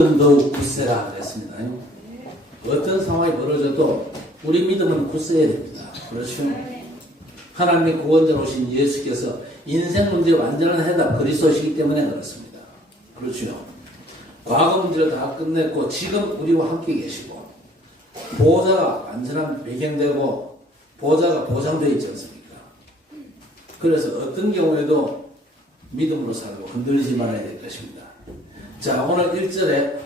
더욱 굳세라 그랬습니다. 어떤 상황이 벌어져도 우리 믿음은 굳세야 됩니다. 그렇죠? 하나님의 구원자로 오신 예수께서 인생 문제의 완전한 해답 그리스도시기 때문에 그렇습니다. 그렇죠? 과거 문제를 다 끝냈고 지금 우리와 함께 계시고 보호자가 완전한 배경되고 보호자가 보장되어 있지 않습니까? 그래서 어떤 경우에도 믿음으로 살고 흔들리지 말아야 될 것입니다. 자, 오늘 1절에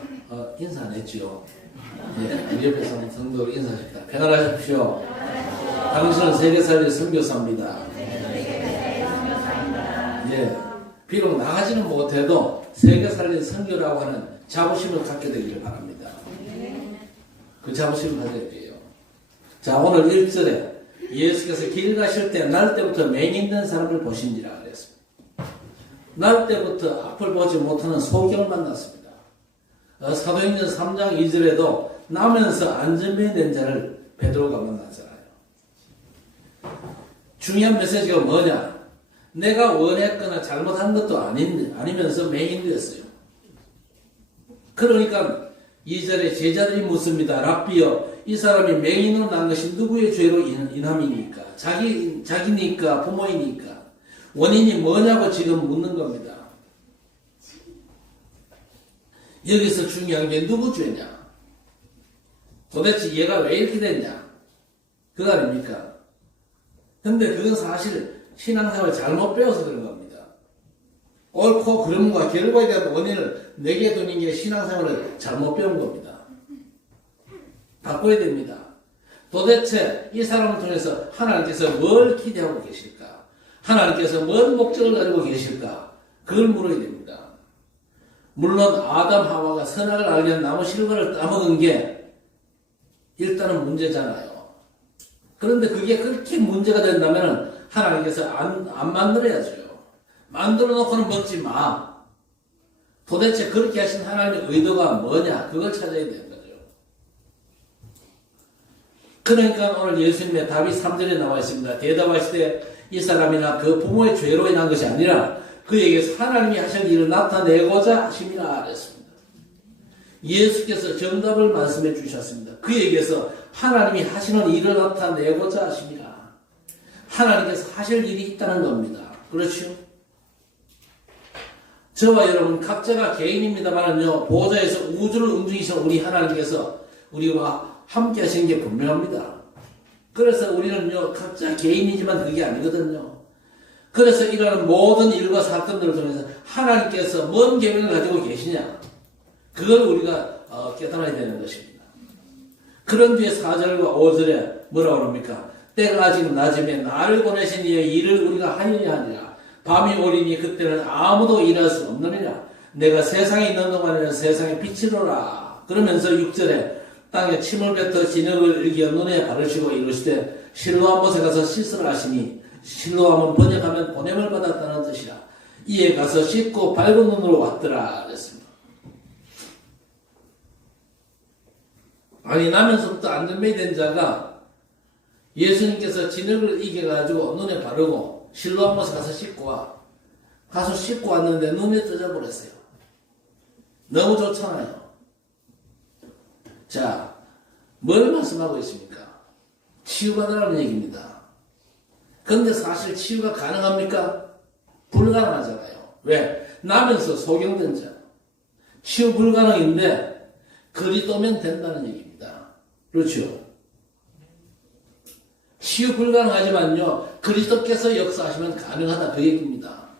인사 안 했죠? 예, 우리 옆에 서는 성도로 인사하십니다. 평안하십시오. 당신은 세계살리 선교사입니다. 예, 비록 나가지는 못해도 세계살리 선교라고 하는 자부심을 갖게 되기를 바랍니다. 그 자부심을 가져야 돼요. 자, 오늘 1절에 예수께서 길 가실 때 날 때부터 맹인된 사람을 보신지라 그랬습니다. 날 때부터 앞을 보지 못하는 소경을 만났습니다. 사도행전 3장 2절에도 나면서 안전병이 된 자를 베드로가 만났잖아요. 중요한 메시지가 뭐냐? 내가 원했거나 잘못한 것도 아니면서 맹인되었어요. 그러니까 2절에 제자들이 묻습니다. 랍비여, 이 사람이 맹인으로 난 것이 누구의 죄로 인함이니까? 자기니까? 부모이니까? 원인이 뭐냐고 지금 묻는 겁니다. 여기서 중요한 게 누구 죄냐? 도대체 얘가 왜 이렇게 됐냐? 그거 아닙니까? 근데 그건 사실 신앙생활을 잘못 배워서 그런 겁니다. 옳고 그름과 결과에 대한 원인을 내게 두는 게 신앙생활을 잘못 배운 겁니다. 바꿔야 됩니다. 도대체 이 사람을 통해서 하나님께서 뭘 기대하고 계실까? 하나님께서 뭔 목적을 가지고 계실까? 그걸 물어야 됩니다. 물론 아담 하와가 선악을 알려는 나무 실과를 따먹은 게 일단은 문제잖아요. 그런데 그게 그렇게 문제가 된다면 하나님께서 안 만들어야죠. 만들어 놓고는 먹지 마. 도대체 그렇게 하신 하나님의 의도가 뭐냐? 그걸 찾아야 되는 거죠. 그러니까 오늘 예수님의 답이 3절에 나와 있습니다. 대답하실 때 이 사람이나 그 부모의 죄로 인한 것이 아니라 그에게 하나님이 하실 일을 나타내고자 하심이라 그랬습니다. 예수께서 정답을 말씀해 주셨습니다. 그에게서 하나님이 하시는 일을 나타내고자 하심이라. 하나님께서 하실 일이 있다는 겁니다. 그렇죠? 저와 여러분 각자가 개인입니다만은요, 보호자에서 우주를 움직이신 우리 하나님께서 우리와 함께 하시는 게 분명합니다. 그래서 우리는요, 각자 개인이지만 그게 아니거든요. 그래서 이러한 모든 일과 사건들을 통해서 하나님께서 뭔 계획을 가지고 계시냐, 그걸 우리가 깨달아야 되는 것입니다. 그런 뒤에 4절과 5절에 뭐라고 합니까? 때가 아직 낮음에 나를 보내신 이의 일을 우리가 하여야 하니라. 밤이 오리니 그때는 아무도 일할 수 없느니라. 내가 세상에 있는 동안에는 세상의 빛이로라. 그러면서 6절에 땅에 침을 뱉어 진흙을 일겨 눈에 바르시고 이르시되 실로암 못에 가서 씻으라 하시니, 실로암은 번역하면 보냄을 받았다는 뜻이라. 이에 가서 씻고 밝은 눈으로 왔더라 그랬습니다. 아니, 나면서부터 안전병이 된 자가 예수님께서 진흙을 이겨가지고 눈에 바르고 실로암 못에 가서 씻고 와. 가서 씻고 왔는데 눈이 떠져버렸어요. 너무 좋잖아요. 자, 뭘 말씀하고 있습니까? 치유받으라는 얘기입니다. 그런데 사실 치유가 가능합니까? 불가능하잖아요. 왜? 나면서 소경된 자. 치유 불가능인데 그리스도면 된다는 얘기입니다. 그렇죠? 치유 불가능하지만요, 그리스도께서 역사하시면 가능하다, 그 얘기입니다.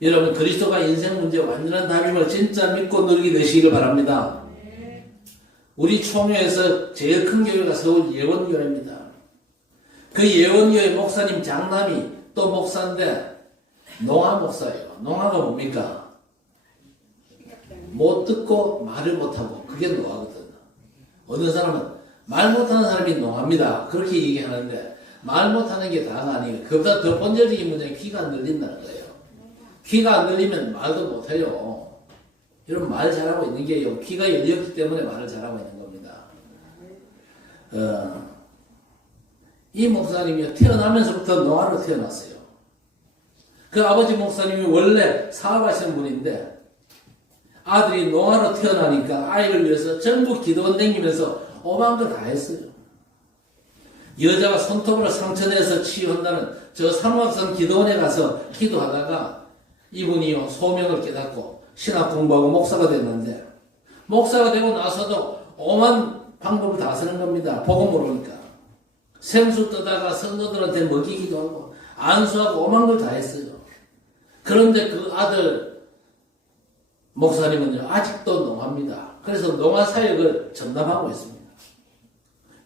여러분, 그리스도가 인생 문제 완전한 답임을 진짜 믿고 누리게 되시기를 바랍니다. 우리 총회에서 제일 큰 교회가 서울 예원교회입니다. 그 예원교회 목사님 장남이 또 목사인데 농아 목사예요. 농아가 뭡니까? 못 듣고 말을 못하고, 그게 농아거든. 어느 사람은 말 못하는 사람이 농아입니다. 그렇게 얘기하는데 말 못하는 게 다가 아니에요. 그보다 더 본질적인 문제는 귀가 안 들린다는 거예요. 귀가 안 들리면 말도 못해요. 여러분, 말 잘하고 있는 게요, 귀가 열렸기 때문에 말을 잘하고 있는 겁니다. 이 목사님이 태어나면서부터 농아로 태어났어요. 그 아버지 목사님이 원래 사업하시는 분인데 아들이 노아로 태어나니까 아이를 위해서 전국 기도원 다니면서 오만 거 다 했어요. 여자가 손톱으로 상처내서 치유한다는 저 삼합산 기도원에 가서 기도하다가 이분이요 소명을 깨닫고 신학 공부하고 목사가 됐는데, 목사가 되고 나서도 오만 방법을 다 쓰는 겁니다. 복음 모르니까. 생수 떠다가 성도들한테 먹이기도 하고 안수하고 오만 걸 다 했어요. 그런데 그 아들 목사님은요 아직도 농합니다. 그래서 농화 사역을 전담하고 있습니다.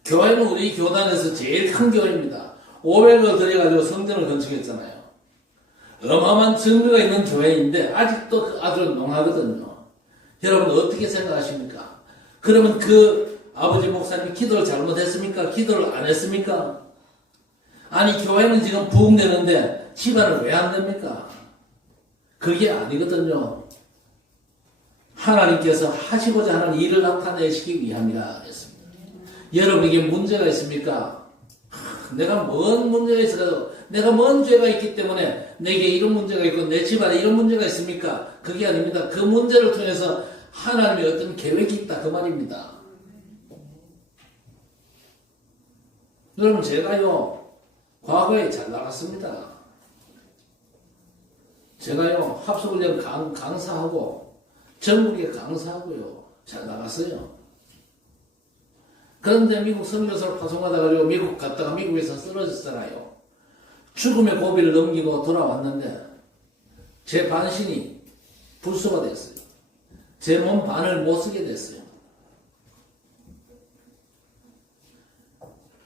교회는 우리 교단에서 제일 큰 교회입니다. 500을 들여가지고 성전을 건축했잖아요. 어마어마한 증거가 있는 교회인데 아직도 그 아들은 농하거든요. 여러분 어떻게 생각하십니까? 그러면 그 아버지 목사님이 기도를 잘못했습니까? 기도를 안 했습니까? 아니 교회는 지금 부흥되는데 집안을 왜 안 됩니까? 그게 아니거든요. 하나님께서 하시고자 하는 일을 나타내시기 위함이라 했습니다. 여러분에게 문제가 있습니까? 내가 뭔 문제가 있어서, 내가 뭔 죄가 있기 때문에 내게 이런 문제가 있고 내 집안에 이런 문제가 있습니까? 그게 아닙니다. 그 문제를 통해서 하나님의 어떤 계획이 있다 그 말입니다. 여러분 제가요 과거에 잘 나갔습니다. 제가요 합숙훈련 강사하고 전국에 강사하고요 잘 나갔어요. 그런데 미국 선교사를 파송하다 가지고 미국 갔다가 미국에서 쓰러졌잖아요. 죽음의 고비를 넘기고 돌아왔는데 제 반신이 불소가 됐어요. 제 몸 반을 못 쓰게 됐어요.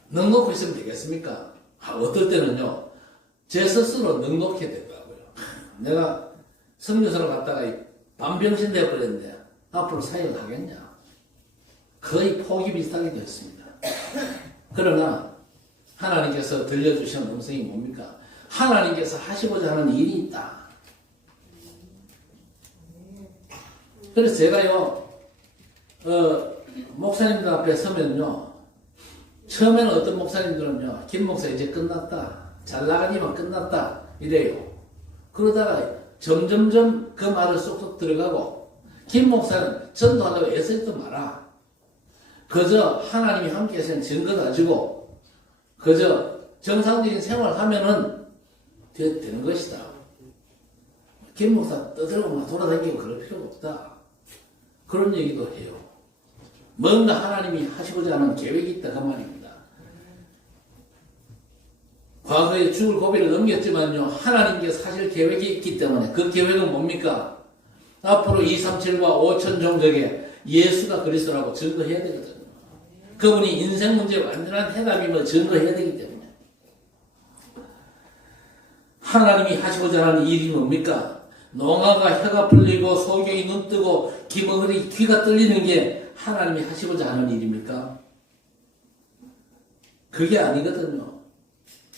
넉넉히 있으면 되겠습니까? 어떨 때는요 제 스스로 넉넉히 됐다고요. 내가 선교사를 갔다가 반병신 되어버렸는데 앞으로 사역을 하겠냐? 거의 포기 비슷하게 되었습니다. 그러나 하나님께서 들려주시는 음성이 뭡니까? 하나님께서 하시고자 하는 일이 있다. 그래서 제가요 목사님들 앞에 서면요 처음에는 어떤 목사님들은요 김 목사 이제 끝났다, 잘 나가니만 끝났다 이래요. 그러다가 점점점 그 말을 쏙쏙 들어가고 김 목사는 전도하려고 애쓰지도 마라. 그저 하나님이 함께 하시는 증거 가지고 그저 정상적인 생활을 하면은 되는 것이다. 김 목사 떠들고 막 돌아다니고 그럴 필요가 없다. 그런 얘기도 해요. 뭔가 하나님이 하시고자 하는 계획이 있다 그 말입니다. 과거에 죽을 고비를 넘겼지만요 하나님께서 하실 계획이 있기 때문에 그 계획은 뭡니까? 앞으로 237과 5천 종족에 예수가 그리스도라고 증거해야 되거든요. 그분이 인생 문제의 완전한 해답임을 증거해야 되기 때문에 하나님이 하시고자 하는 일이 뭡니까? 농아가 혀가 풀리고 소경이 눈 뜨고 기머거리 귀가 뚫리는 게 하나님이 하시고자 하는 일입니까? 그게 아니거든요.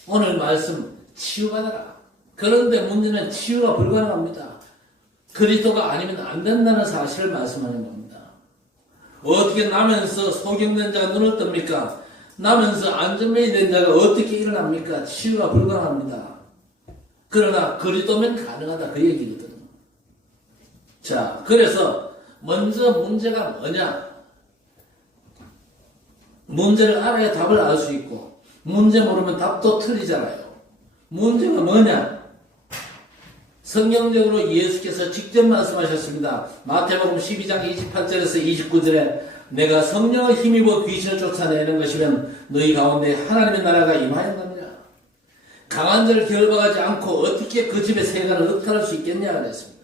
오늘 말씀 치유받아라. 그런데 문제는 치유가 불가능합니다. 그리스도가 아니면 안 된다는 사실을 말씀하는 겁니다. 어떻게 나면서 소경된 자가 눈을 뜹니까? 나면서 안전맨이 된 자가 어떻게 일어납니까? 치유가 불가능합니다. 그러나 그리스도면 가능하다 그 얘기거든요. 자, 그래서 먼저 문제가 뭐냐? 문제를 알아야 답을 알 수 있고 문제 모르면 답도 틀리잖아요. 문제가 뭐냐? 성경적으로 예수께서 직접 말씀하셨습니다. 마태복음 12장 28절에서 29절에 내가 성령을 힘입어 귀신을 쫓아내는 것이면 너희 가운데 하나님의 나라가 임하였느니라. 강한 자를 결박하지 않고 어떻게 그 집의 세간을 흑탈할 수 있겠냐 그랬습니다.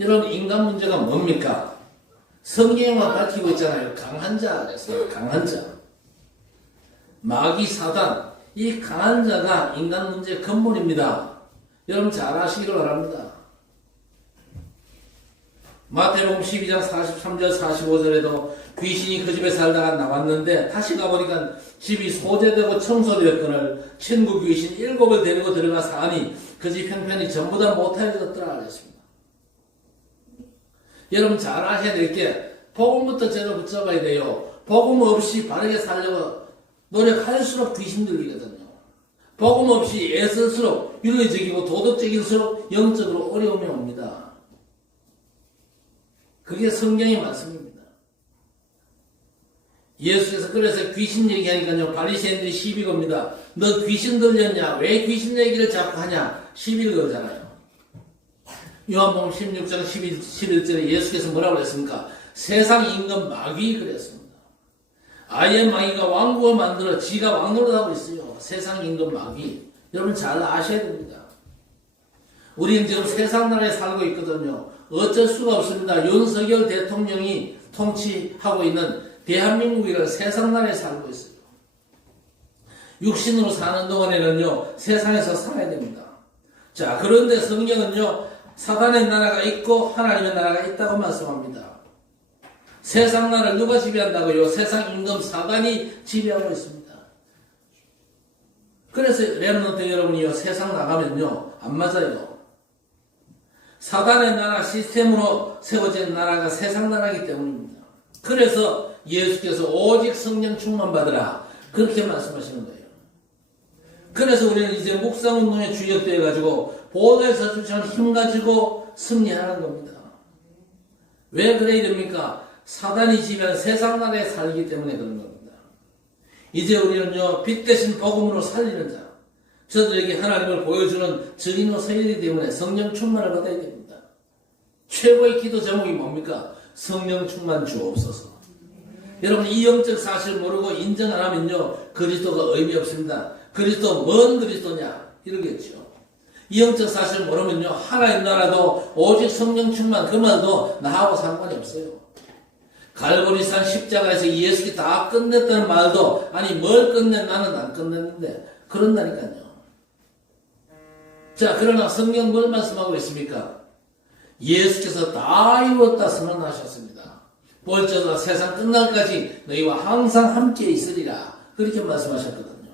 여러분 인간 문제가 뭡니까? 성경에만 밝히고 있잖아요. 강한 자 그랬어요. 강한 자. 마귀 사단 이 강한 자가 인간 문제의 근본입니다. 여러분 잘 아시기를 바랍니다. 마태복음 12장 43절 45절에도 귀신이 그 집에 살다가 나왔는데 다시 가보니까 집이 소재되고 청소되었거늘 친구 귀신 7을 데리고 들어가 사니 그 집 형편이 전부 다 못하여졌더라 그랬습니다. 여러분 잘 아셔야 될 게 복음부터 제대로 붙잡아야 돼요. 복음 없이 바르게 살려고 노력할수록 귀신 들리거든요. 복음 없이 애쓸수록 윤리적이고 도덕적일수록 영적으로 어려움이 옵니다. 그게 성경의 말씀입니다. 예수께서 그래서 귀신 얘기하니까요, 바리새인들이 시비 겁니다. 너 귀신 들렸냐? 왜 귀신 얘기를 자꾸 하냐? 시비를 걸잖아요. 요한복음 16장 11절에 예수께서 뭐라고 했습니까? 세상 임금 마귀 그랬습니다. 아예 마귀가 왕국을 만들어 지가 왕노릇하고 있어요. 세상 임금 마귀. 여러분 잘 아셔야 됩니다. 우리는 지금 세상 나라에 살고 있거든요. 어쩔 수가 없습니다. 윤석열 대통령이 통치하고 있는 대한민국이라는 세상 나라에 살고 있어요. 육신으로 사는 동안에는요, 세상에서 살아야 됩니다. 자, 그런데 성경은요, 사단의 나라가 있고 하나님의 나라가 있다고 말씀합니다. 세상 나라를 누가 지배한다고요? 세상 임금 사단이 지배하고 있습니다. 그래서 렘넌트 여러분이요, 세상 나가면요, 안 맞아요. 사단의 나라 시스템으로 세워진 나라가 세상 나라이기 때문입니다. 그래서 예수께서 오직 성령 충만 받으라 그렇게 말씀하시는 거예요. 그래서 우리는 이제 묵상운동에 주역되어 가지고 보호자의 저주처럼 힘 가지고 승리하는 겁니다. 왜 그래야 됩니까? 사단이 지배한 세상 나라에 살기 때문에 그런 겁니다. 이제 우리는요, 빛 대신 복음으로 살리는 자, 저들에게 하나님을 보여주는 증인으로 서야 되기 때문에 성령 충만을 받아야 됩니다. 최고의 기도 제목이 뭡니까? 성령 충만 주옵소서. 여러분 이 영적 사실을 모르고 인정 안 하면요, 그리스도가 의미 없습니다. 그리스도 뭔 그리스도냐 이러겠죠. 이 영적 사실을 모르면요, 하나님 나라도 오직 성령 충만 그 말도 나하고 상관이 없어요. 갈보리산 십자가에서 예수께 다 끝냈다는 말도 아니 뭘 끝내 나는 안 끝냈는데 그런다니까요. 자, 그러나 성경 뭘 말씀하고 있습니까? 예수께서 다 이루었다 선언하셨습니다. 볼지어다 세상 끝날까지 너희와 항상 함께 있으리라 그렇게 말씀하셨거든요.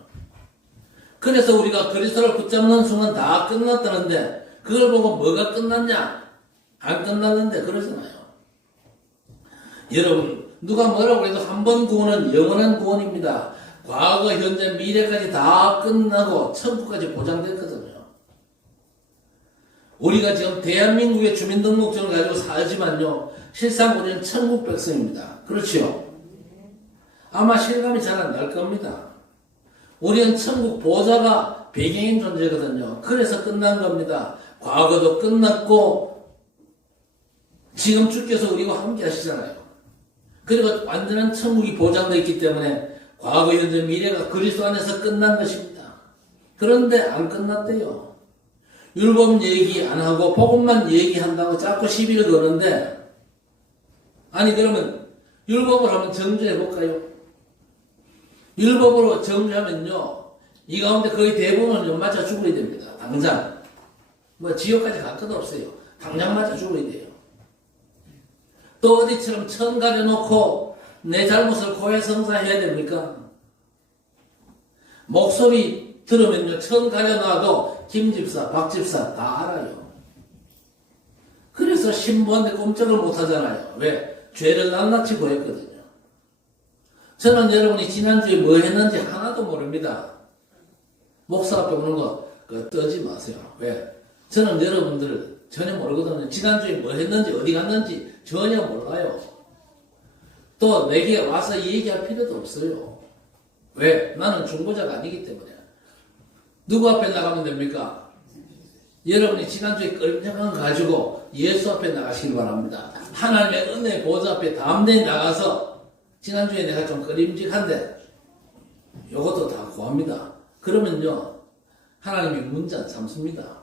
그래서 우리가 그리스도를 붙잡는 순간 다 끝났다는데 그걸 보고 뭐가 끝났냐? 안 끝났는데 그러잖아요. 여러분 누가 뭐라고 해도 한 번 구원은 영원한 구원입니다. 과거, 현재, 미래까지 다 끝나고 천국까지 보장됐거든요. 우리가 지금 대한민국의 주민등록증을 가지고 살지만요, 실상 우리는 천국 백성입니다. 그렇죠? 아마 실감이 잘 안 날 겁니다. 우리는 천국 보좌가 배경인 존재거든요. 그래서 끝난 겁니다. 과거도 끝났고 지금 주께서 우리와 함께 하시잖아요. 그리고 완전한 천국이 보장되어 있기 때문에 과거, 현재, 미래가 그리스도 안에서 끝난 것입니다. 그런데 안 끝났대요. 율법 얘기 안 하고 복음만 얘기한다고 자꾸 시비를 거는데, 아니 그러면 율법을 한번 정죄해 볼까요? 율법으로 정죄하면요, 이 가운데 거의 대부분은 맞아 죽어야 됩니다. 당장 뭐 지옥까지 갈 것도 없어요. 당장 맞아 죽어야 돼요. 또 어디처럼 천 가려놓고 내 잘못을 고해성사해야 됩니까? 목소리 들으면요, 천 가려놔도 김집사, 박집사 다 알아요. 그래서 신부한테 꼼짝을 못하잖아요. 왜? 죄를 낱낱이 보였거든요. 저는 여러분이 지난주에 뭐 했는지 하나도 모릅니다. 목사 앞에 오는 거 떠지 마세요. 왜? 저는 여러분들을 전혀 모르거든요. 지난주에 뭐 했는지 어디 갔는지 전혀 몰라요. 또 내게 와서 얘기할 필요도 없어요. 왜? 나는 중보자가 아니기 때문에. 누구 앞에 나가면 됩니까? 여러분이 지난주에 끓임장을 가지고 예수 앞에 나가시기 바랍니다. 하나님의 은혜의 보좌 앞에 담대히 나가서 지난주에 내가 좀 끓임직한데 이것도 다 구합니다. 그러면요, 하나님이 문제 안 삼습니다.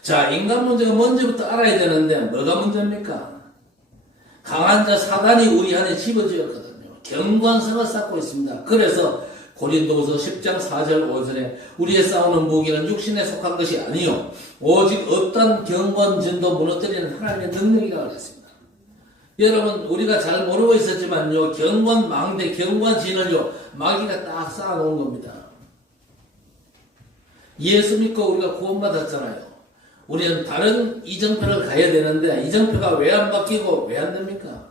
자, 인간 문제가 뭔지부터 알아야 되는데 뭐가 문제입니까? 강한 자 사단이 우리 안에 집어지었거든요. 경관성을 쌓고 있습니다. 그래서 고린도후서 10장 4절 5절에 우리의 싸우는 무기는 육신에 속한 것이 아니요 오직 어떤 경관진도 무너뜨리는 하나님의 능력이라고 했습니다. 여러분 우리가 잘 모르고 있었지만요, 경관망대 경관진을요 마귀가 딱 쌓아놓은 겁니다. 예수 믿고 우리가 구원받았잖아요. 우리는 다른 이정표를 가야 되는데 이정표가 왜 안 바뀌고 왜 안 됩니까?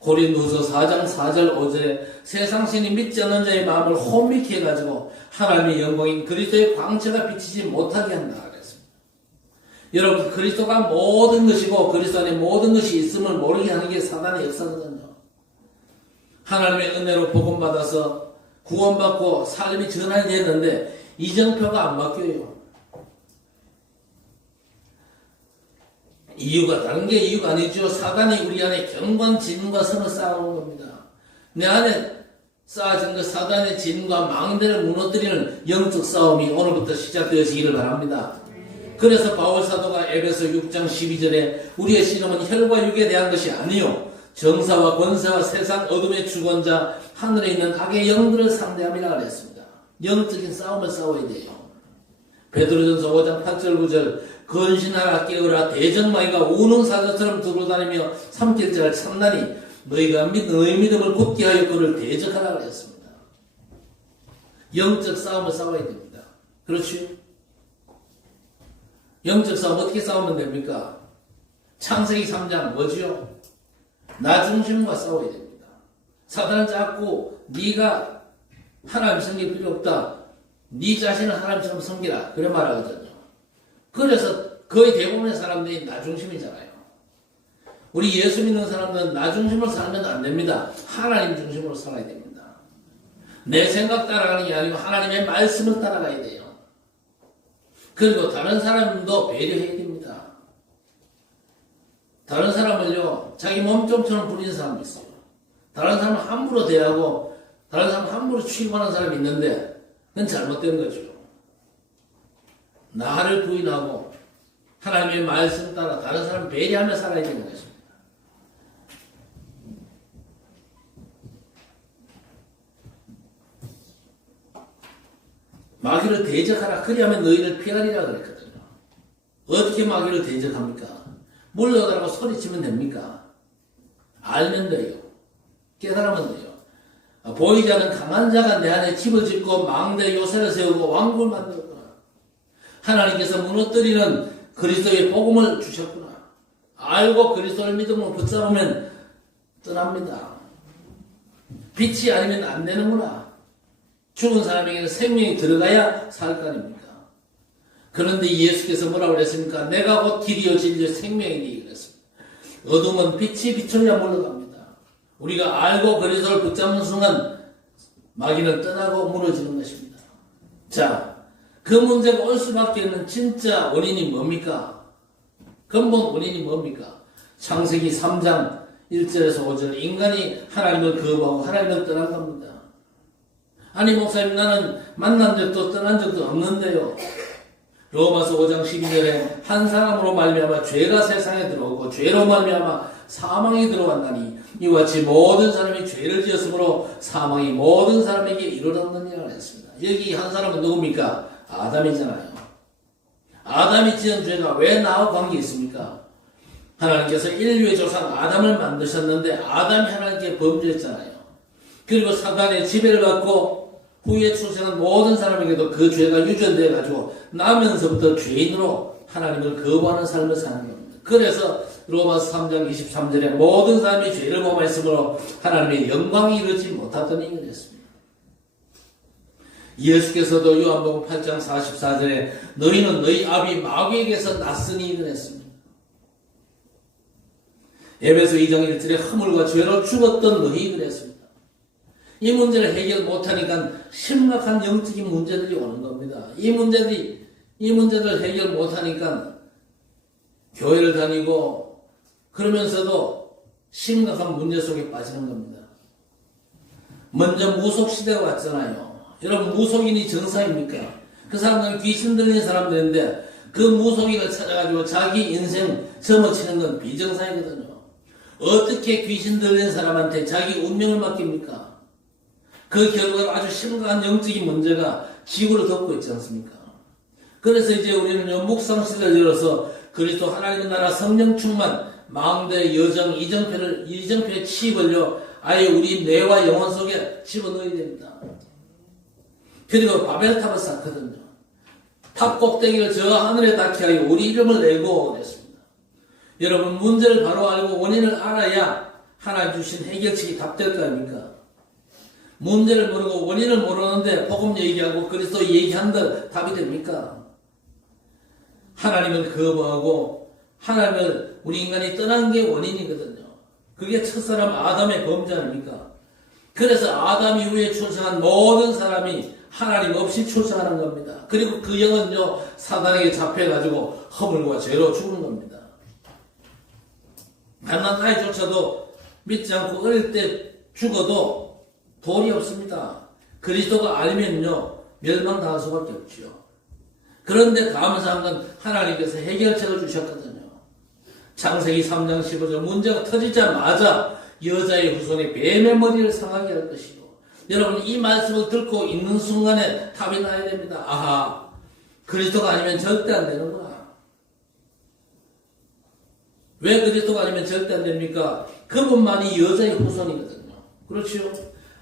고린도후서 4장 4절 5절에 세상 신이 믿지 않는 자의 마음을 혼미케 해가지고 하나님의 영광인 그리스도의 광채가 비치지 못하게 한다 그랬습니다. 여러분, 그리스도가 모든 것이고 그리스도 안에 모든 것이 있음을 모르게 하는 게 사단의 역사거든요. 하나님의 은혜로 복음받아서 구원받고 삶이 전환이 됐는데 이정표가 안 바뀌어요. 이유가 다른 게 이유가 아니죠. 사단이 우리 안에 경관, 진과 선을 쌓아놓은 겁니다. 내 안에 쌓아진 그 사단의 진과 망대를 무너뜨리는 영적 싸움이 오늘부터 시작되어지기를 바랍니다. 그래서 바울 사도가 에베소 6장 12절에 우리의 씨름은 혈과 육에 대한 것이 아니요 정사와 권세와 세상 어둠의 주권자 하늘에 있는 악의 영들을 상대함이라 그랬습니다. 영적인 싸움을 싸워야 돼요. 베드로전서 5장 8절 9절 근신하라 깨어라 대적마귀가 우는 사자처럼 두루다니며 삼킬 자를 참나니 너희 믿음을 굳게 하여 그를 대적하라 그랬습니다. 영적 싸움을 싸워야 됩니다. 그렇죠? 영적 싸움 어떻게 싸우면 됩니까? 창세기 3장 뭐지요? 나 중심과 싸워야 됩니다. 사단은 자꾸 네가 하나님 섬길 필요 없다. 네 자신을 하나님처럼 섬기라. 그래 말하거든요. 그래서 거의 대부분의 사람들이 나 중심이잖아요. 우리 예수 믿는 사람들은 나 중심으로 살면 안 됩니다. 하나님 중심으로 살아야 됩니다. 내 생각 따라가는 게 아니고 하나님의 말씀을 따라가야 돼요. 그리고 다른 사람도 배려해야 됩니다. 다른 사람을요, 자기 몸종처럼 부리는 사람이 있어요. 다른 사람을 함부로 대하고, 다른 사람을 함부로 취급하는 사람이 있는데, 그건 잘못된 거죠. 나를 부인하고, 하나님의 말씀 따라 다른 사람을 배려하며 살아야 되는 것입니다. 마귀를 대적하라. 그리하면 너희를 피하리라 그랬거든요. 어떻게 마귀를 대적합니까? 물러가라고 소리치면 됩니까? 알면 돼요. 깨달으면 돼요. 보이지 않는 강한 자가 내 안에 집을 짓고 망대 요새를 세우고 왕국을 만들었구나. 하나님께서 무너뜨리는 그리스도의 복음을 주셨구나. 알고 그리스도를 믿음으로 붙잡으면 떠납니다. 빛이 아니면 안 되는구나. 죽은 사람에게는 생명이 들어가야 살 거 아닙니까? 그런데 예수께서 뭐라고 그랬습니까? 내가 곧 길이요 진리요 생명이니 그랬습니다. 어둠은 빛이 비춰야 물러갑니다. 우리가 알고 그리스도를 붙잡는 순간 마귀는 떠나고 무너지는 것입니다. 자, 그 문제가 올 수밖에 없는 진짜 원인이 뭡니까? 근본 원인이 뭡니까? 창세기 3장 1절에서 5절 인간이 하나님을 거부하고 하나님을 떠난 겁니다. 아니 목사님 나는 만난 적도 떠난 적도 없는데요. 로마서 5장 12절에 한 사람으로 말미암아 죄가 세상에 들어오고 죄로 말미암아 사망이 들어왔나니 이와 같이 모든 사람이 죄를 지었으므로 사망이 모든 사람에게 이르렀느니라 했습니다. 여기 한 사람은 누굽니까? 아담이잖아요. 아담이 지은 죄가 왜 나와 관계 있습니까? 하나님께서 인류의 조상 아담을 만드셨는데 아담이 하나님께 범죄했잖아요. 그리고 사단의 지배를 받고 후에 출생한 모든 사람에게도 그 죄가 유전되어 가지고 나면서부터 죄인으로 하나님을 거부하는 삶을 사는 겁니다. 그래서 로마서 3장 23절에 모든 사람이 죄를 범하였으므로 하나님의 영광이 이르지 못하더니 그랬습니다. 예수께서도 요한복음 8장 44절에 너희는 너희 아비 마귀에게서 났으니 그랬습니다. 에베소 2장 1절에 허물과 죄로 죽었던 너희 그랬습니다. 이 문제를 해결 못하니까 심각한 영적인 문제들이 오는 겁니다. 이 문제들 해결 못하니까 교회를 다니고 그러면서도 심각한 문제 속에 빠지는 겁니다. 먼저 무속시대가 왔잖아요. 여러분 무속인이 정상입니까? 그 사람들은 귀신 들린 사람들인데 그 무속인을 찾아가지고 자기 인생 점어치는 건 비정상이거든요. 어떻게 귀신 들린 사람한테 자기 운명을 맡깁니까? 그 결과로 아주 심각한 영적인 문제가 지구를 덮고 있지 않습니까? 그래서 이제 우리는 묵상시대를 열어서 그리스도 하나님의 나라 성령 충만 망대 여정 이정표의 칩을요 아예 우리 뇌와 영혼 속에 집어넣어야 됩니다. 그리고 바벨탑을 쌓거든요. 탑 꼭대기를 저 하늘에 닿게 하여 우리 이름을 내고 그랬습니다. 여러분 문제를 바로 알고 원인을 알아야 하나님 주신 해결책이 답될 거 아닙니까? 문제를 모르고 원인을 모르는데 복음 얘기하고 그리스도 얘기한들 답이 됩니까? 하나님을 거부하고 하나님을 우리 인간이 떠난 게 원인이거든요. 그게 첫사람 아담의 범죄 아닙니까? 그래서 아담 이후에 출생한 모든 사람이 하나님 없이 출생하는 겁니다. 그리고 그 영은요 사단에게 잡혀가지고 허물과 죄로 죽는 겁니다. 갓난 아이조차도 믿지 않고 어릴 때 죽어도 돌이 없습니다. 그리스도가 아니면요 멸망당할 수밖에 없지요. 그런데 감사한 건 하나님께서 해결책을 주셨거든요. 창세기 3장 15절 문제가 터지자마자 여자의 후손이 뱀의 머리를 상하게 할 것이고, 여러분 이 말씀을 듣고 있는 순간에 답이 나야 됩니다. 아하, 그리스도가 아니면 절대 안 되는구나. 왜 그리스도가 아니면 절대 안 됩니까? 그분만이 여자의 후손이거든요. 그렇죠?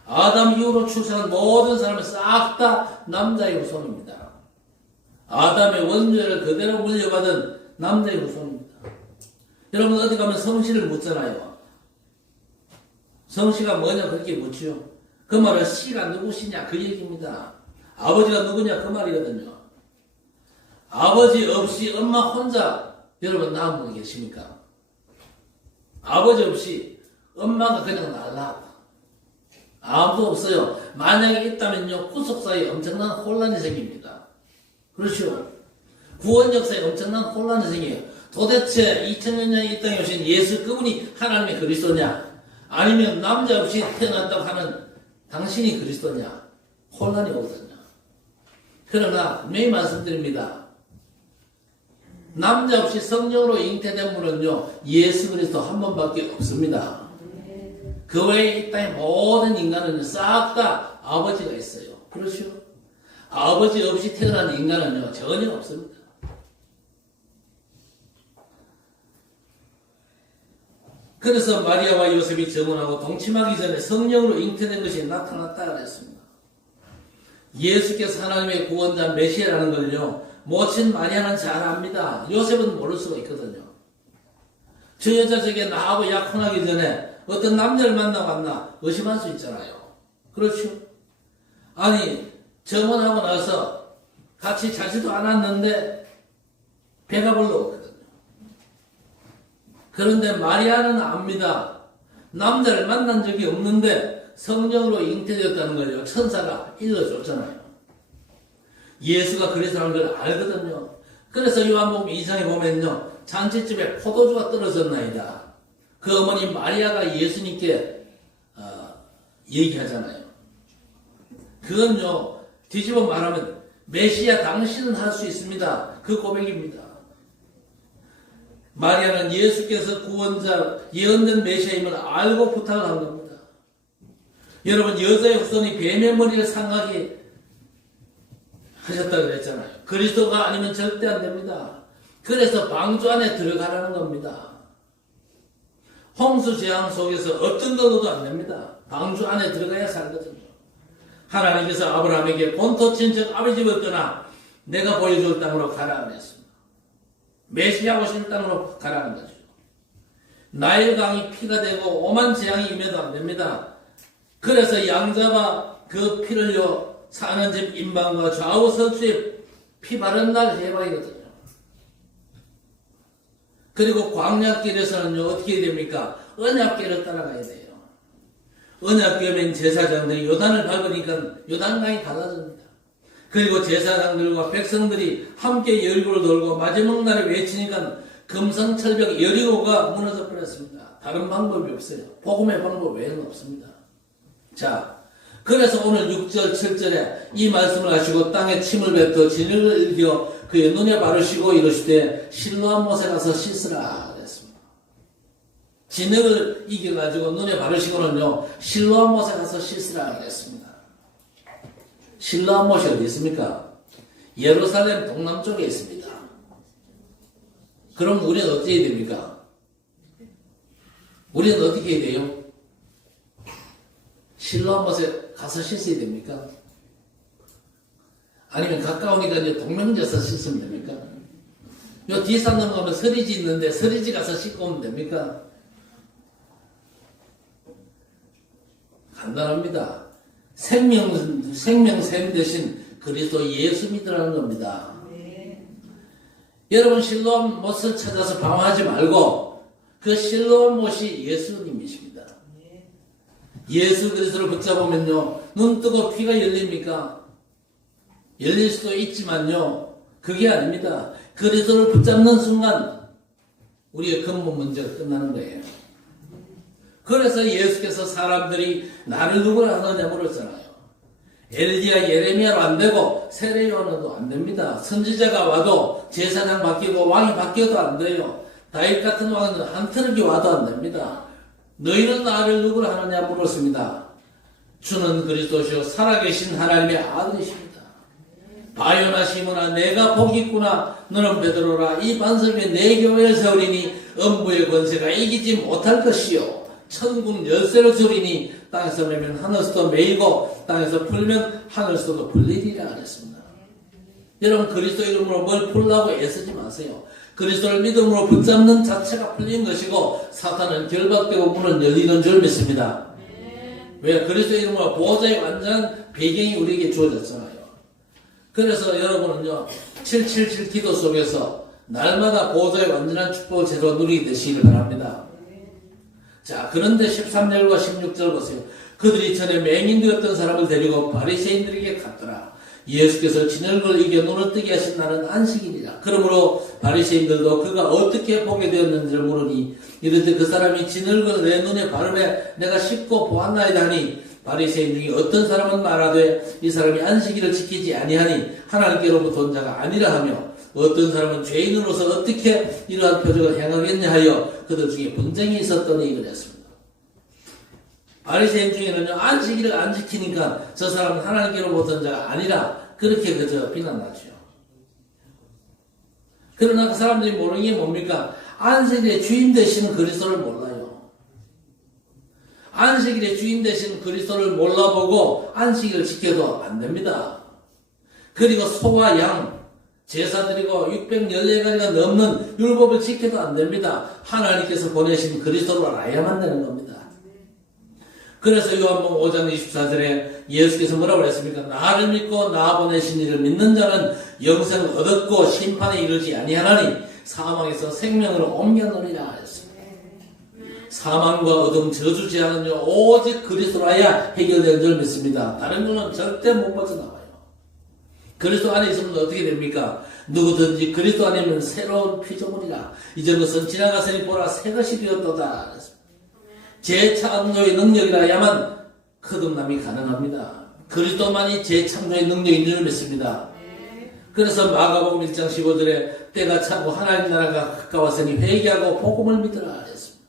아담 이후로 출생한 모든 사람은 싹 다 남자의 후손입니다. 아담의 원죄를 그대로 물려받은 남자의 후손입니다. 여러분 어디 가면 성씨를 묻잖아요. 성씨가 뭐냐 그렇게 묻지요. 그 말은 씨가 누구시냐 그 얘기입니다. 아버지가 누구냐 그 말이거든요. 아버지 없이 엄마 혼자 여러분 낳은 분 계십니까? 아버지 없이 엄마가 그냥 날라왔다. 아무도 없어요. 만약에 있다면요 구속사에 엄청난 혼란이 생깁니다. 그렇죠? 구원 역사에 엄청난 혼란이 생겨요. 도대체 2000년 전에 이 땅에 오신 예수 그분이 하나님의 그리스도냐 아니면 남자 없이 태어났다고 하는 당신이 그리스도냐 혼란이 오거든요. 그러나 분명히 말씀드립니다. 남자 없이 성령으로 잉태된 분은요 예수 그리스도 한 번밖에 없습니다. 그 외에 이 땅의 모든 인간은 싹 다 아버지가 있어요. 그렇죠? 아버지 없이 태어난 인간은요 전혀 없습니다. 그래서 마리아와 요셉이 정혼하고 동침하기 전에 성령으로 잉태된 것이 나타났다 그랬습니다. 예수께서 하나님의 구원자 메시아라는 걸요 모친 마리아는 잘 압니다. 요셉은 모를 수가 있거든요. 저 여자 저게 나하고 약혼하기 전에 어떤 남자를 만나고 왔나 의심할 수 있잖아요. 그렇죠? 아니 정혼하고 나서 같이 자지도 않았는데 배가 별로 없거든요. 그런데 마리아는 압니다. 남자를 만난 적이 없는데 성령으로 잉태되었다는 걸요 천사가 일러줬잖아요. 예수가 그리스도라는 걸 알거든요. 그래서 요한복음 2장에 보면요 잔치집에 포도주가 떨어졌나이다. 그 어머니 마리아가 예수님께 얘기하잖아요. 그건요 뒤집어 말하면 메시아 당신은 할 수 있습니다. 그 고백입니다. 마리아는 예수께서 구원자 예언된 메시아임을 알고 부탁을 한 겁니다. 여러분 여자의 후손이 뱀의 머리를 상하게 하셨다고 그랬잖아요. 그리스도가 아니면 절대 안 됩니다. 그래서 방주 안에 들어가라는 겁니다. 홍수 재앙 속에서 어떤 거 넣어도 안 됩니다. 방주 안에 들어가야 살거든요. 하나님께서 아브라함에게 본토 친척 아버지 집을 떠나 내가 보여줄 땅으로 가라 그랬습니다. 메시아 오실 땅으로 가라는 거죠. 나일강이 피가 되고 오만 재앙이 임해도 안 됩니다. 그래서 양잡아 그 피를요 사는 집 인방과 좌우 서주에 피 바른 날 해봐야거든요. 그리고 광야길에서는요 어떻게 해야 됩니까? 언약궤를 따라가야 돼요. 언약궤면 제사장들이 요단을 밟으니까 요단강이 갈라집니다. 그리고 제사장들과 백성들이 함께 여리고를 돌고 마지막 날에 외치니까 금성철벽 여리고가 무너져 버렸습니다. 다른 방법이 없어요. 복음의 방법 외에는 없습니다. 자, 그래서 오늘 6절 7절에 이 말씀을 하시고 땅에 침을 뱉어 진흙을 일겨 그의 눈에 바르시고 이르시되 실로암 못에 가서 씻으라 그랬습니다. 진흙을 이겨가지고 눈에 바르시고는요 실로암 못에 가서 씻으라 그랬습니다. 실로암 못이 어디 있습니까? 예루살렘 동남쪽에 있습니다. 그럼 우리는 어떻게 해야 됩니까? 우리는 어떻게 해야 돼요? 실로암 못에 가서 씻어야 됩니까? 아니면 가까우니까 이제 동명제에서 씻으면 됩니까? 요 뒷산 넘어가면 서리지 있는데 서리지 가서 씻고 오면 됩니까? 간단합니다. 생명샘 대신 그리스도 예수 믿으라는 겁니다. 여러분 실로암 못을 찾아서 방황하지 말고 그 실로암 못이 예수님이십니다. 예수 그리스도를 붙잡으면요 눈 뜨고 귀가 열립니까? 열릴 수도 있지만요 그게 아닙니다. 그리스도를 붙잡는 순간 우리의 근본 문제가 끝나는 거예요. 그래서 예수께서 사람들이 나를 누구라 하느냐 물었잖아요. 엘리야 예레미야로 안 되고 세례 요한도 안 됩니다. 선지자가 와도 제사장 바뀌고 왕이 바뀌어도 안 돼요. 다윗 같은 왕은 한트럭이 와도 안 됩니다. 너희는 나를 누구라 하느냐 물었습니다. 주는 그리스도시요 살아계신 하나님의 아들이십니다. 바요나 시몬아 내가 복이 있구나 너는 베드로라 이 반석 위에 내 교회를 세우리니 음부의 권세가 이기지 못할 것이요 천국 열쇠를 주리니 땅에서 매면 하늘에서도 매이고 땅에서 풀면 하늘에서도 풀리리라 하셨습니다. 여러분 그리스도 이름으로 뭘 풀라고 애쓰지 마세요. 그리스도를 믿음으로 붙잡는 자체가 풀린 것이고 사탄은 결박되고 문은 열리는 줄 믿습니다. 왜? 그리스도 이름으로 보호자의 완전한 배경이 우리에게 주어졌잖아요. 그래서 여러분은요 777 기도 속에서 날마다 보호자의 완전한 축복을 제대로 누리게 되시기를 바랍니다. 자 그런데 13절과 16절 보세요. 그들이 전에 맹인되었던 사람을 데리고 바리새인들에게 갔더라. 예수께서 진흙을 이겨 눈을 뜨게 하신 날은 안식일이라. 그러므로 바리새인들도 그가 어떻게 보게 되었는지를 물으니 이르되 그 사람이 진흙을 내 눈에 바르매 내가 씹고 보았나이다 하니 바리새인 중에 어떤 사람은 말하되 이 사람이 안식일을 지키지 아니하니 하나님께로부터 온 자가 아니라 하며 어떤 사람은 죄인으로서 어떻게 이러한 표적을 행하겠냐 하여 그들 중에 분쟁이 있었더니 그랬습니다. 바리새인 중에는요 안식일을 안 지키니까 저 사람은 하나님께로부터 온 자가 아니라 그렇게 그저 비난하죠. 그러나 그 사람들이 모르는 게 뭡니까? 안식일의 주인 되시는 그리스도를 몰라요. 안식일의 주인 되신 그리스도를 몰라보고 안식일을 지켜도 안 됩니다. 그리고 소와 양 제사 드리고 614가지가 넘는 율법을 지켜도 안 됩니다. 하나님께서 보내신 그리스도를 알아야만 되는 겁니다. 그래서 요한복음 5장 24절에 예수께서 뭐라고 했습니까? 나를 믿고 나 보내신 이를 믿는 자는 영생을 얻었고 심판에 이르지 아니하나니 사망에서 생명으로 옮겨놓으리라 하였습니다. 사망과 어둠 저주 제한은요 오직 그리스도라야 해결되는 줄 믿습니다. 다른 거는 절대 못 빠져나와요. 그리스도 안에 있으면 어떻게 됩니까? 누구든지 그리스도 안에 있는 새로운 피조물이라 이전 것은 지나갔으니 보라 새 것이 되었도다. 재창조의 능력이라야만 거듭남이 가능합니다. 그리스도만이 재창조의 능력인 줄 믿습니다. 그래서 마가복음 1장 15절에 때가 차고 하나님 나라가 가까웠으니 회개하고 복음을 믿으라 했습니다.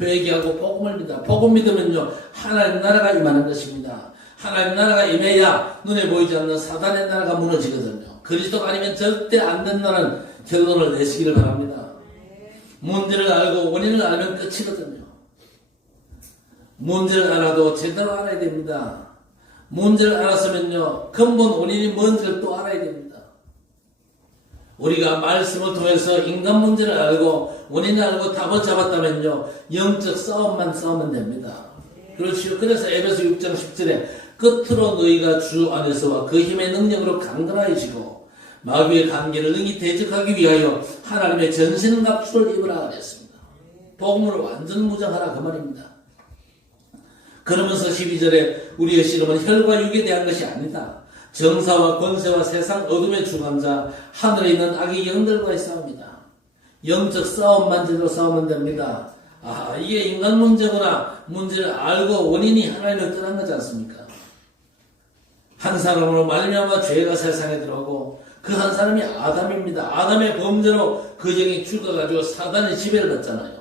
회개하고 복음을 믿으라. 복음 믿으면요 하나님 나라가 임하는 것입니다. 하나님 나라가 임해야 눈에 보이지 않는 사단의 나라가 무너지거든요. 그리스도가 아니면 절대 안 된다는 결론을 내시기를 바랍니다. 문제를 알고 원인을 알면 끝이거든요. 문제를 알아도 제대로 알아야 됩니다. 문제를 알았으면요 근본 원인이 뭔지를 또 알아야 됩니다. 우리가 말씀을 통해서 인간 문제를 알고 원인을 알고 답을 잡았다면요 영적 싸움만 싸우면 됩니다. 그렇죠. 그래서 에베소 6장 10절에 끝으로 너희가 주 안에서와 그 힘의 능력으로 강건하여지고 마귀의 관계를 능히 대적하기 위하여 하나님의 전신 갑주를 입으라 그랬습니다. 복음으로 완전 무장하라 그 말입니다. 그러면서 12절에 우리의 씨름은 혈과 육에 대한 것이 아니다. 정사와 권세와 세상 어둠의 주관자 하늘에 있는 악의 영들과의 싸움이다. 영적 싸움만 제대로 싸우면 됩니다. 이게 인간 문제구나. 문제를 알고 원인이 하나님을 떠난 거지 않습니까? 한 사람으로 말미암아 죄가 세상에 들어오고 그 한 사람이 아담입니다. 아담의 범죄로 그 영이 죽어가지고 사단의 지배를 받잖아요.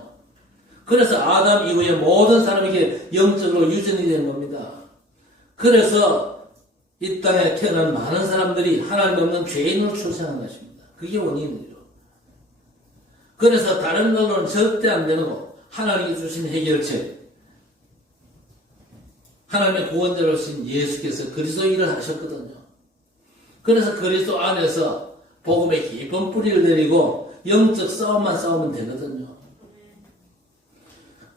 그래서 아담 이후에 모든 사람에게 영적으로 유전이 된 겁니다. 그래서 이 땅에 태어난 많은 사람들이 하나님 없는 죄인으로 출생한 것입니다. 그게 원인이죠. 그래서 다른 걸로는 절대 안 되는 거. 하나님이 주신 해결책. 하나님의 구원자로신 예수께서 그리스도 일을 하셨거든요. 그래서 그리스도 안에서 복음의 깊은 뿌리를 내리고 영적 싸움만 싸우면 되거든요.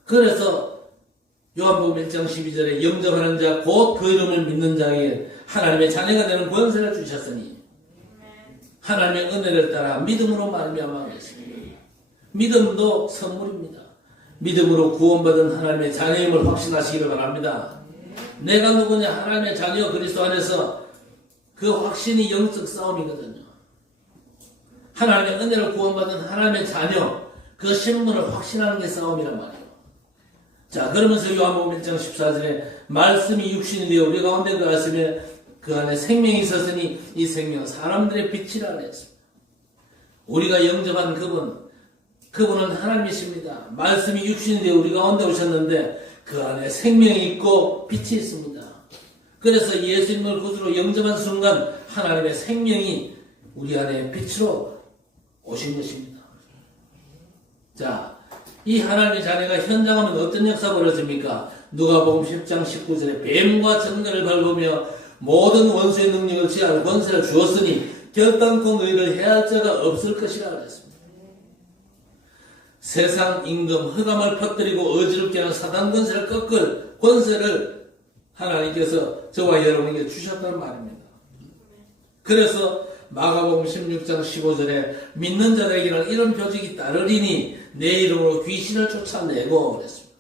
그래서 요한복음 1장 12절에 영접하는 자 곧 그 이름을 믿는 자에게 하나님의 자녀가 되는 권세를 주셨으니 하나님의 은혜를 따라 믿음으로 말미암았습니다. 믿음도 선물입니다. 믿음으로 구원받은 하나님의 자녀임을 확신하시기를 바랍니다. 내가 누구냐? 하나님의 자녀 그리스도 안에서 그 확신이 영적 싸움이거든요. 하나님의 은혜를 구원받은 하나님의 자녀 그 신분을 확신하는 게 싸움이란 말이에요. 자, 그러면서 요한복음 1장 14절에 말씀이 육신이 되어 우리 가운데 거하시며 그 안에 생명이 있었으니 이 생명은 사람들의 빛이라 그랬습니다. 우리가 영접한 그분은 하나님이십니다. 말씀이 육신이 되어 우리 가운데 오셨는데 그 안에 생명이 있고 빛이 있습니다. 그래서 예수님을 구주로 영접한 순간 하나님의 생명이 우리 안에 빛으로 오신 것입니다. 자, 이 하나님의 자녀가 현장하면 어떤 역사가 벌어집니까? 누가복음 10장 19절에 뱀과 정갈을 밟으며 모든 원수의 능력을 취할 권세를 주었으니 결단코 너희를 해할 자가 없을 것이라 그랬습니다. 세상 임금 흑암을 퍼뜨리고 어지럽게 하는 사단 권세를 꺾을 권세를 하나님께서 저와 여러분에게 주셨다는 말입니다. 그래서 마가복음 16장 15절에 믿는 자들에게는 이런 표적이 따르리니 내 이름으로 귀신을 쫓아내고 그랬습니다.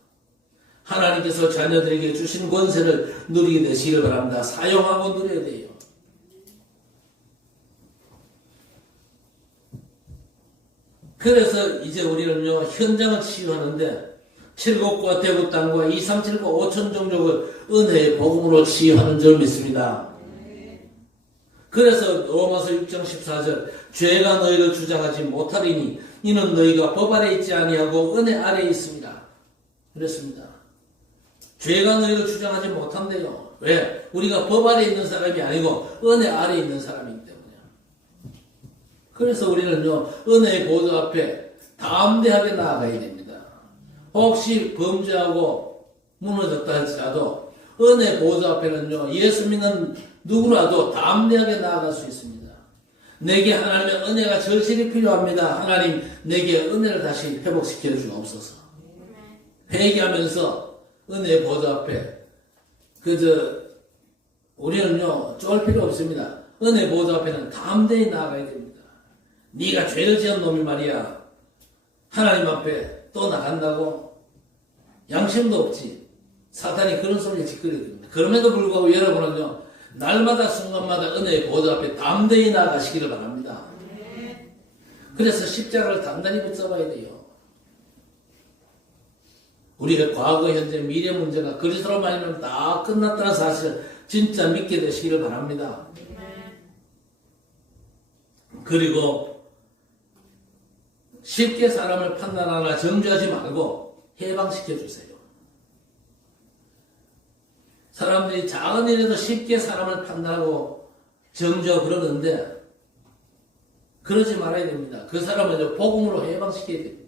하나님께서 자녀들에게 주신 권세를 누리게 되시기를 바랍니다. 사용하고 누려야 돼요. 그래서 이제 우리는요, 현장을 치유하는데 칠곡과 대구 땅과 237과 5천 종족을 은혜의 복음으로 치유하는 줄 믿습니다. 그래서 로마서 6장 14절 죄가 너희를 주장하지 못하리니 이는 너희가 법 아래 있지 아니하고 은혜 아래에 있습니다. 그랬습니다. 죄가 너희를 주장하지 못한대요. 왜? 우리가 법 아래 있는 사람이 아니고 은혜 아래에 있는 사람이기 때문이에요. 그래서 우리는요, 은혜의 보좌 앞에 담대하게 나아가야 됩니다. 혹시 범죄하고 무너졌다 할지라도 은혜 보좌 앞에는요, 예수 믿는 누구라도 담대하게 나아갈 수 있습니다. 내게 하나님의 은혜가 절실히 필요합니다. 하나님, 내게 은혜를 다시 회복시켜 주옵소서. 회개하면서 은혜의 보좌 앞에 우리는요, 쫄 필요 없습니다. 은혜 보좌 앞에는 담대히 나아가야 됩니다. 네가 죄를 지은 놈이 말이야, 하나님 앞에 또 나간다고? 양심도 없지. 사탄이 그런 소리에 짓거리거든요. 그럼에도 불구하고 여러분은요, 날마다 순간마다 은혜의 보좌 앞에 담대히 나아가시기를 바랍니다. 그래서 십자가를 단단히 붙잡아야 돼요. 우리의 과거, 현재, 미래 문제가 그리스도로 말미암아 다 끝났다는 사실을 진짜 믿게 되시기를 바랍니다. 그리고 쉽게 사람을 판단하거나 정죄하지 말고 해방시켜 주세요. 사람들이 작은 일에도 쉽게 사람을 판단하고 정죄하고 그러는데 그러지 말아야 됩니다. 그 사람은 복음으로 해방시켜야 됩니다.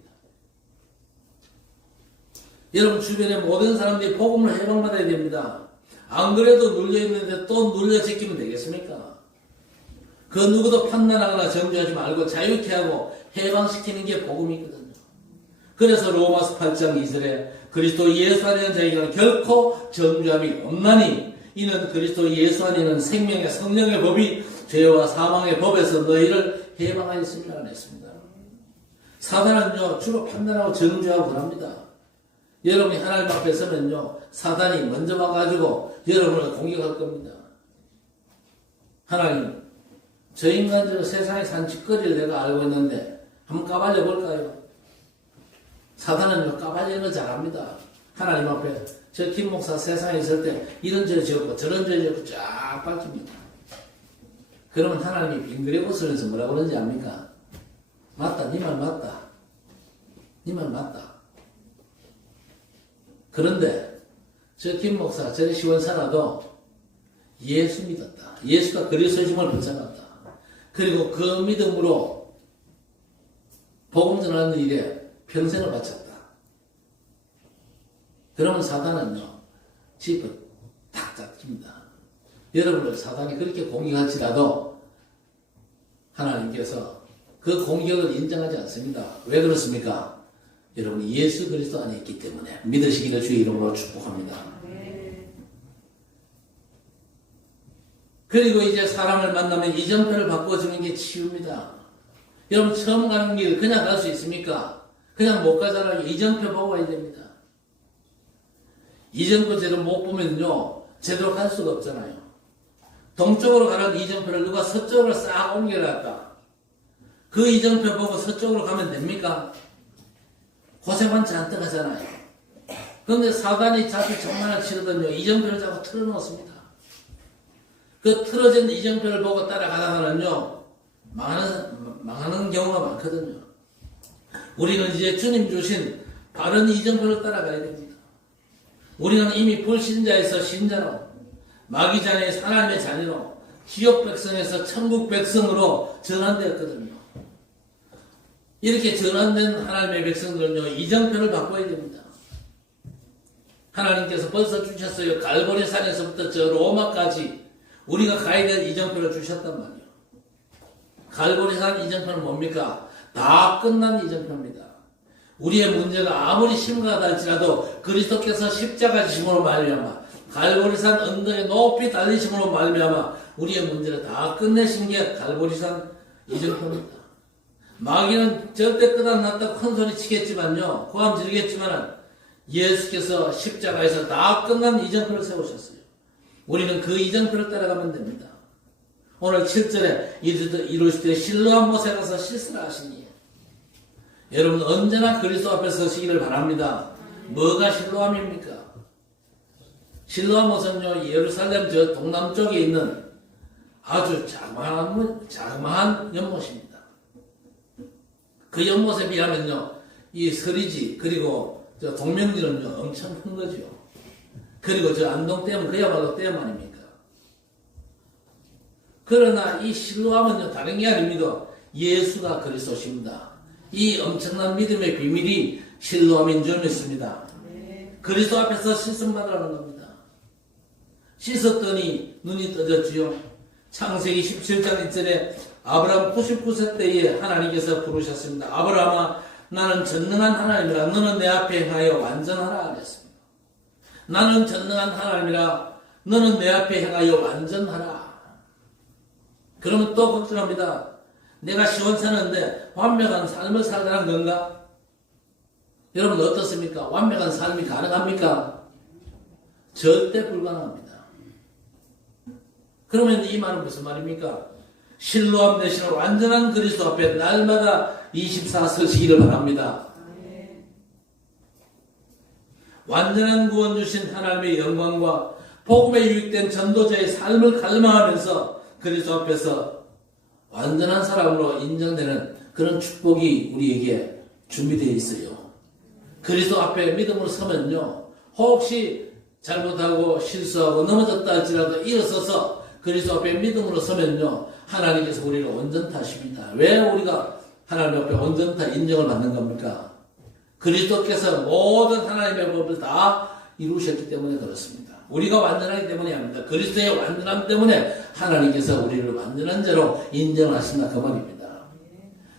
여러분 주변의 모든 사람들이 복음으로 해방받아야 됩니다. 안 그래도 눌려있는데 또 눌려제끼면 되겠습니까? 그 누구도 판단하거나 정죄하지 말고 자유케 하고 해방시키는 게 복음이거든요. 그래서 로마서 8장 2절에 그리스도 예수 안에는 자에게는 결코 정죄함이 없나니 이는 그리스도 예수 안에는 생명의 성령의 법이 죄와 사망의 법에서 너희를 해방하였음이라 했습니다. 사단은요, 주로 판단하고 정죄하고 그럽니다. 여러분이 하나님 앞에 서면요, 사단이 먼저 와가지고 여러분을 공격할 겁니다. 하나님, 저 인간들은 세상에 산 짓거리를 내가 알고 있는데 한번 까발려 볼까요? 사단은요, 까발리는 걸 잘합니다. 하나님 앞에 저 김 목사 세상에 있을 때 이런 죄를 지었고 저런 죄를 지었고 쫙 밝힙니다. 그러면 하나님이 빙그레 웃으면서 뭐라고 그러는지 압니까? 맞다, 니 말 맞다. 니 말 맞다. 그런데 저 김 목사 저리 시원찮아도 예수 믿었다. 예수가 그리스도의 힘을 붙잡았다. 그리고 그 믿음으로 복음 전하는 일에 평생을 바쳤다. 그러면 사단은요, 집을 탁 잡힙니다. 여러분을 사단이 그렇게 공격할지라도 하나님께서 그 공격을 인정하지 않습니다. 왜 그렇습니까? 여러분이 예수 그리스도 안에 있기 때문에 믿으시기를 주의 이름으로 축복합니다. 그리고 이제 사람을 만나면 이정표를 바꿔주는 게 치유입니다. 여러분 처음 가는 길 그냥 갈 수 있습니까? 그냥 못 가잖아요. 이정표 보고 가야 됩니다. 이정표 제대로 못 보면요 제대로 갈 수가 없잖아요. 동쪽으로 가는 이정표를 누가 서쪽으로 싹 옮겨놨다. 그 이정표 보고 서쪽으로 가면 됩니까? 고생만 잔뜩 하잖아요. 그런데 사단이 자주 장난을 치거든요. 이정표를 자꾸 틀어놓습니다. 그 틀어진 이정표를 보고 따라가다가는요 망하는 경우가 많거든요. 우리는 이제 주님 주신 바른 이정표를 따라가야 됩니다. 우리는 이미 불신자에서 신자로, 마귀자녀의 하나님의 자녀로, 지옥 백성에서 천국 백성으로 전환되었거든요. 이렇게 전환된 하나님의 백성들은요 이정표를 바꿔야 됩니다. 하나님께서 벌써 주셨어요. 갈보리산에서부터 저 로마까지 우리가 가야 될 이정표를 주셨단 말이에요. 갈보리산 이정표는 뭡니까? 다 끝난 이정표입니다. 우리의 문제가 아무리 심각하다 할지라도 그리스도께서 십자가 지심으로 말미암아 갈보리산 언덕에 높이 달리심으로 말미암아 우리의 문제를 다 끝내신 게 갈보리산 이정표입니다. 마귀는 절대 끝 안 났다고 큰 소리 치겠지만요 고함 지르겠지만 예수께서 십자가에서 다 끝난 이정표를 세우셨어요. 우리는 그 이정표를 따라가면 됩니다. 오늘 7절에 이르시되 실로암 못에 가서 씻으라 하시니 여러분 언제나 그리스도 앞에 서시기를 바랍니다. 뭐가 실로암입니까? 실로암 못은요 예루살렘 저 동남쪽에 있는 아주 자그마한 연못입니다. 그 연못에 비하면요 이 서리지 그리고 저 동명리는요 엄청 큰 거죠. 그리고 저 안동댐은 그야말로 댐 아닙니까? 그러나 이 실로암은요 다른 게 아닙니다. 예수가 그리스도십니다. 이 엄청난 믿음의 비밀이 실로암인 줄 믿습니다. 그리스도 앞에서 씻음 받으라는 겁니다. 씻었더니 눈이 떠졌지요. 창세기 17장 1절에 아브라함 99세 때에 하나님께서 부르셨습니다. 아브라함아 나는 전능한 하나님이라 너는 내 앞에 행하여 완전하라 하셨습니다. 나는 전능한 하나님이라 너는 내 앞에 행하여 완전하라. 그러면 또 걱정합니다. 내가 시원찮은데 완벽한 삶을 살자는 건가? 여러분 어떻습니까? 완벽한 삶이 가능합니까? 절대 불가능합니다. 그러면 이 말은 무슨 말입니까? 실로암 되시는 완전한 그리스도 앞에 날마다 24 서시기를 바랍니다. 완전한 구원 주신 하나님의 영광과 복음에 유익된 전도자의 삶을 갈망하면서 그리스도 앞에서 완전한 사람으로 인정되는 그런 축복이 우리에게 준비되어 있어요. 그리스도 앞에 믿음으로 서면요 혹시 잘못하고 실수하고 넘어졌다 할지라도 일어서서 그리스도 앞에 믿음으로 서면요 하나님께서 우리를 온전타 하십니다. 왜 우리가 하나님 앞에 온전타 인정을 받는 겁니까? 그리스도께서 모든 하나님의 법을 다 이루셨기 때문에 그렇습니다. 우리가 완전하기 때문이 아닙니다. 그리스도의 완전함 때문에 하나님께서 우리를 완전한 자로 인정하신다 그 말입니다.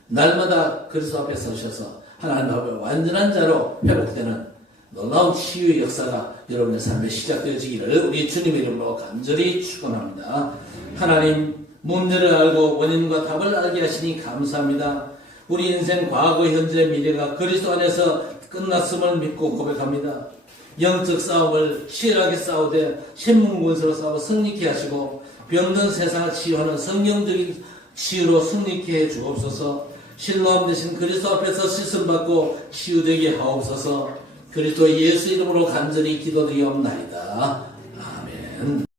날마다 그리스도 앞에 서셔서 하나님 앞에 완전한 자로 회복되는 놀라운 치유의 역사가 여러분의 삶에 시작되어지기를 우리 주님의 이름으로 간절히 축원합니다. 하나님 문제를 알고 원인과 답을 알게 하시니 감사합니다. 우리 인생 과거, 현재, 미래가 그리스도 안에서 끝났음을 믿고 고백합니다. 영적 싸움을 치열하게 싸우되 신문군서로 싸워 승리케 하시고 병든 세상을 치유하는 성경적인 치유로 승리케 해 주옵소서. 실로암 되신 그리스도 앞에서 씻음 받고 치유되게 하옵소서. 그리스도 예수 이름으로 간절히 기도드리옵나이다. 아멘.